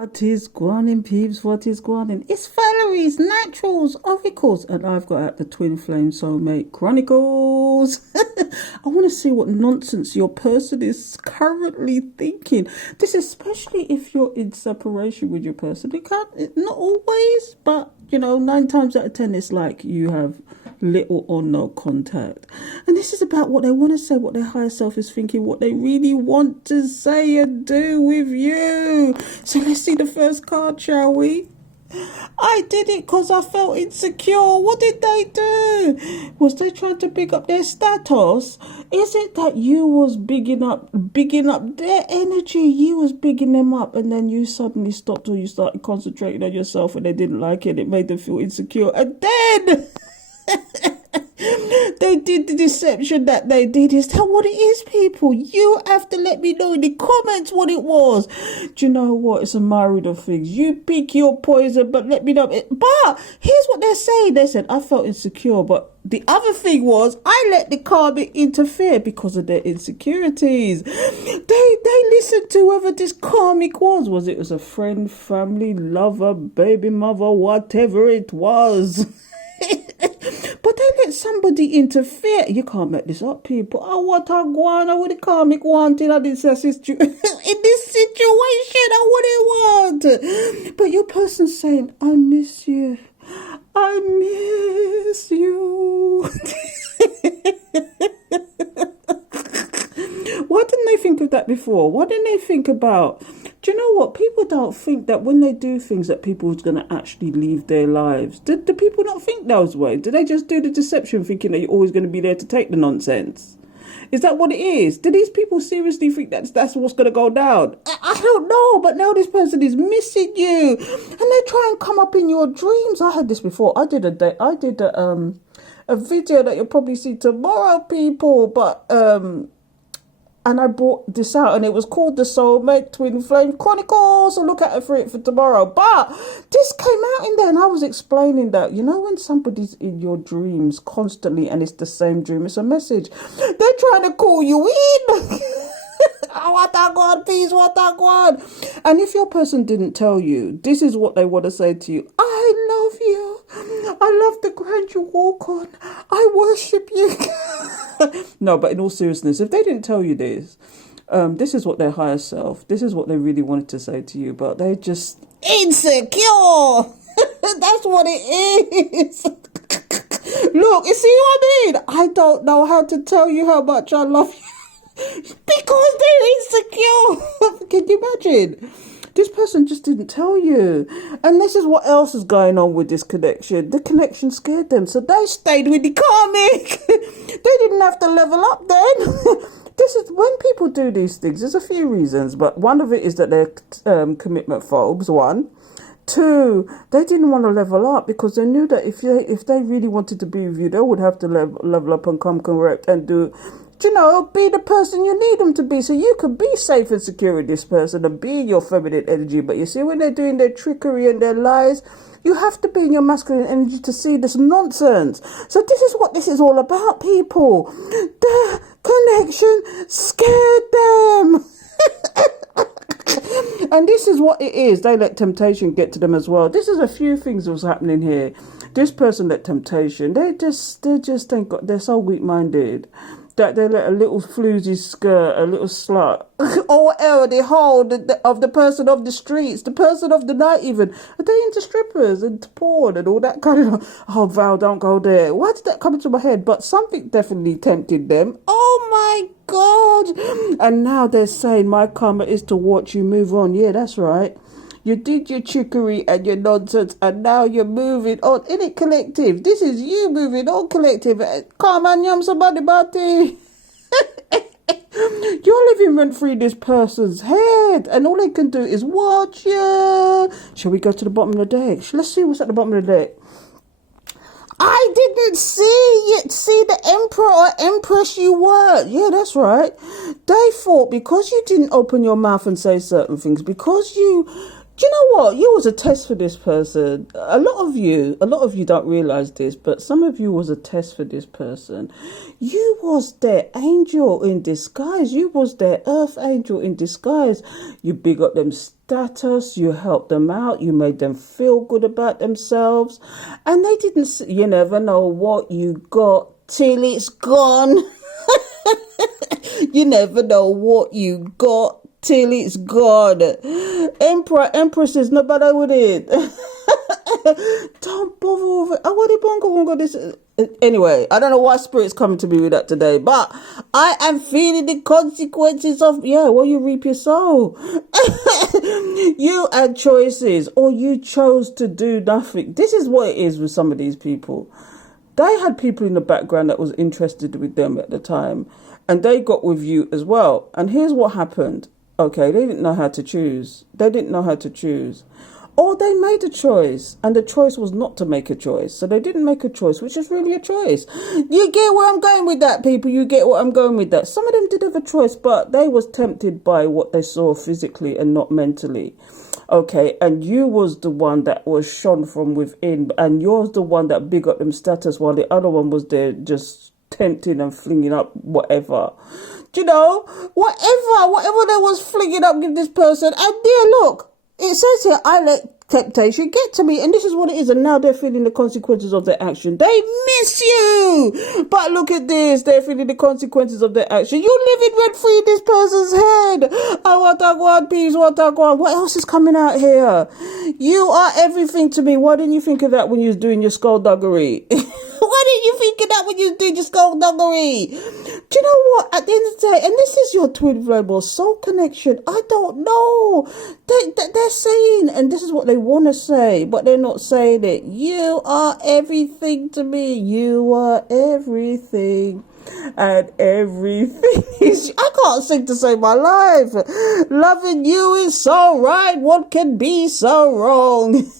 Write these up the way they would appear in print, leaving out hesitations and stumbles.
What is going on, peeps? What is going on? It's Valerie's Naturals Oracles, and I've got out the Twinflame Soulmate Chronicles. I want to see what nonsense your person is currently thinking. This, especially if you're in separation with your person. It can't, not always, but 9 times out of 10, it's like you have little or no contact. And this is about what they want to say, what their higher self is thinking, what they really want to say and do with you. So let's see the first card, shall we? I did it because I felt insecure. What did they do? Was they trying to big up their status? Is it that you was bigging up their energy? You was bigging them up, and then you suddenly stopped, or you started concentrating on yourself, and they didn't like it. It made them feel insecure, and then they did the deception that they did. Is that what it is, people? You have to let me know in the comments what it was. Do you know what? It's a myriad of things. You pick your poison, but let me know. But here's what they're saying. They said, I felt insecure, but the other thing was, I let the karmic interfere because of their insecurities. They listened to whoever this karmic was. Was it a friend, family, lover, baby mother, whatever it was. But they let somebody interfere. You can't make this up, people. Oh, what I want, what the karmic wanted in this situation. In this situation, I what it want. But your person's saying, I miss you. I miss you. Why didn't they think of that before? Why didn't they think about... Do you know what? People don't think that when they do things that people are going to actually leave their lives. Do people not think those ways? Do they just do the deception thinking that you're always going to be there to take the nonsense? Is that what it is? Do these people seriously think that's what's going to go down? I don't know, but now this person is missing you. And they try and come up in your dreams. I had this before. I did a video that you'll probably see tomorrow, people. But... and I brought this out, and it was called the Soulmate Twinflame Chronicles. So look out for it for tomorrow. But this came out in there, and I was explaining that, when somebody's in your dreams constantly, and it's the same dream, it's a message. They're trying to call you in. What I want, please, what I want. And if your person didn't tell you, this is what they want to say to you. I love you. I love the ground you walk on. I worship you. No, but in all seriousness, if they didn't tell you this, this is what their higher self, this is what they really wanted to say to you, but they're just insecure. That's what it is. Look, you see what I mean? I don't know how to tell you how much I love you. Because they're insecure. Can you imagine? This person just didn't tell you. And this is what else is going on with this connection. The connection scared them, so they stayed with the karmic. They didn't have to level up then. This is when people do these things. There's a few reasons, but one of it is that they're commitment phobes. 1. 2, they didn't want to level up because they knew that if they really wanted to be with you, they would have to level up and come correct and do... be the person you need them to be, so you can be safe and secure with this person and be in your feminine energy. But you see, when they're doing their trickery and their lies, you have to be in your masculine energy to see this nonsense. So this is what this is all about, people. The connection scared them. And this is what it is. They let temptation get to them as well. This is a few things that was happening here. This person let temptation. They just ain't got. They're so weak-minded that they let a little floozy skirt, a little slut, or whatever, the whole of the person of the streets, the person of the night even. Are they into strippers and porn and all that kind of... Oh, Val, don't go there. Why did that come into my head? But something definitely tempted them. Oh my God. And now they're saying my karma is to watch you move on. Yeah, that's right. You did your trickery and your nonsense, and now you're moving on. In it, collective. This is you moving on, collective. Come on, yum somebody, buddy. You're living rent free this person's head, and all they can do is watch you. Shall we go to the bottom of the deck? Let's see what's at the bottom of the deck. I didn't see the emperor or empress you were. Yeah, that's right. They thought because you didn't open your mouth and say certain things, because you... Do you know what? You was a test for this person. A lot of you don't realise this, but some of you was a test for this person. You was their angel in disguise. You was their earth angel in disguise. You big up them status, you helped them out, you made them feel good about themselves, and they didn't, you never know what you got till it's gone. You never know what you got till it's gone. Emperor, empresses, no bother with it. Don't bother with it. I want this. Anyway, I don't know why Spirit's coming to me with that today, but I am feeling the consequences of, what you reap your soul. You had choices, or you chose to do nothing. This is what it is with some of these people. They had people in the background that was interested with them at the time, and they got with you as well. And here's what happened. Okay, they didn't know how to choose. Or they made a choice, and the choice was not to make a choice. So they didn't make a choice, which is really a choice. You get where I'm going with that, people. You get what I'm going with that. Some of them did have a choice, but they was tempted by what they saw physically and not mentally. Okay, and you was the one that was shone from within, and you're the one that big up them status, while the other one was there just tempting and flinging up whatever. Do you know, whatever they was flinging up with this person. And dear, look. It says here, I let temptation get to me, and this is what it is, and now they're feeling the consequences of their action. They miss you, but look at this, they're feeling the consequences of their action. You living rent free in this person's head. I want that one piece, what else is coming out here? You are everything to me. Why didn't you think of that when you was doing your skullduggery? Why didn't you think of that when you did your skullduggery? Do you know what? At the end of the day, and this is your twin flame or soul connection, I don't know. They're saying, and this is what they want to say, but they're not saying it. You are everything to me. You are everything. And everything is, I can't sing to save my life. Loving you is so right. What can be so wrong?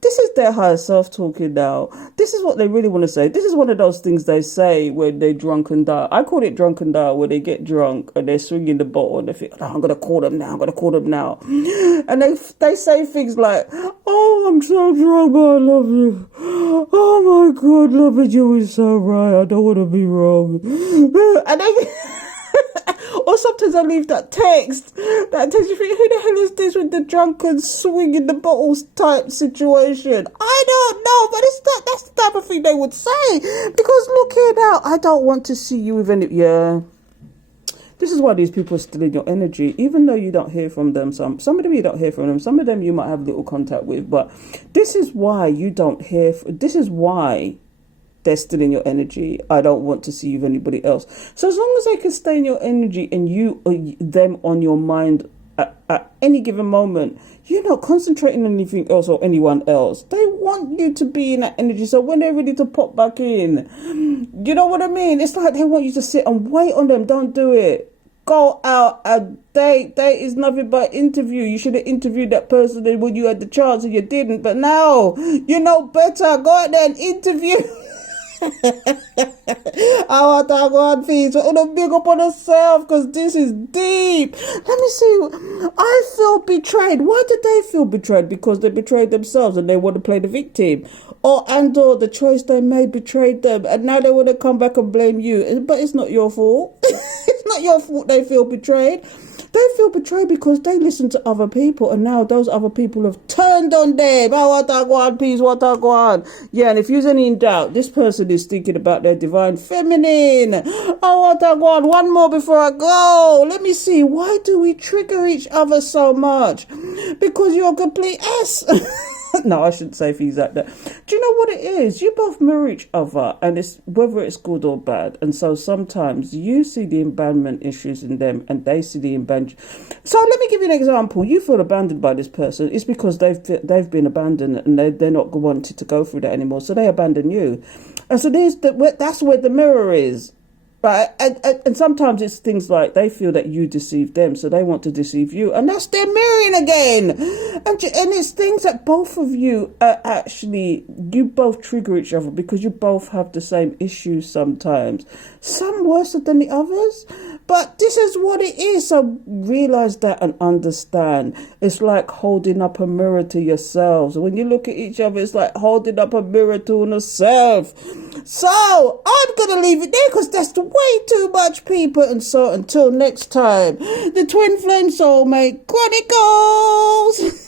This is their higher self talking now. This is what they really want to say. This is one of those things they say when they're drunk and dial. I call it drunk and dial, where they get drunk and they're swinging the bottle and they think, I'm going to call them now. And they say things like, oh, I'm so drunk, but I love you. Oh my God, loving you is so right. I don't want to be wrong. And they... Or sometimes I leave that text. You think, who the hell is this with the drunken swinging the bottles type situation? I don't know, but that's the type of thing they would say. Because look here now, I don't want to see you with any... Yeah. This is why these people are still in your energy, even though you don't hear from them. Some of them you don't hear from them. Some of them you might have little contact with. But this is why you don't hear... This is why... they're still in your energy. I don't want to see you with anybody else. So as long as they can stay in your energy and you or them on your mind at any given moment, you're not concentrating on anything else or anyone else. They want you to be in that energy. So when they're ready to pop back in, you know what I mean? It's like they want you to sit and wait on them. Don't do it. Go out and date. Date is nothing but interview. You should have interviewed that person when you had the chance and you didn't. But now you know better. Go out there and interview. I want to go on fees. We're gonna big up on yourself because this is deep. Let me see. I feel betrayed. Why did they feel betrayed? Because they betrayed themselves and they want to play the victim, or the choice they made betrayed them, and now they want to come back and blame you. But it's not your fault. It's not your fault they feel betrayed. They feel betrayed because they listen to other people, and now those other people have turned on them. Oh, what I want, peace, what I want. Yeah, and if you're any in doubt, this person is thinking about their divine feminine. Oh, what I want. One more before I go. Let me see. Why do we trigger each other so much? Because you're a complete S. No, I shouldn't say things like that. Do you know what it is? You both mirror each other, and it's whether it's good or bad. And so sometimes you see the abandonment issues in them, and they see the abandonment. So let me give you an example. You feel abandoned by this person. It's because they've been abandoned, and they're not wanting to go through that anymore. So they abandon you, and so that's where the mirror is. Right, and sometimes it's things like they feel that you deceived them, so they want to deceive you, and that's their mirroring again. And And it's things that both of you are actually, you both trigger each other because you both have the same issues sometimes. Some worse than the others. But this is what it is. So realize that and understand. It's like holding up a mirror to yourselves. When you look at each other, it's like holding up a mirror to yourself. So I'm going to leave it there because that's way too much, people. And so until next time, the Twin Flame Soulmate Chronicles.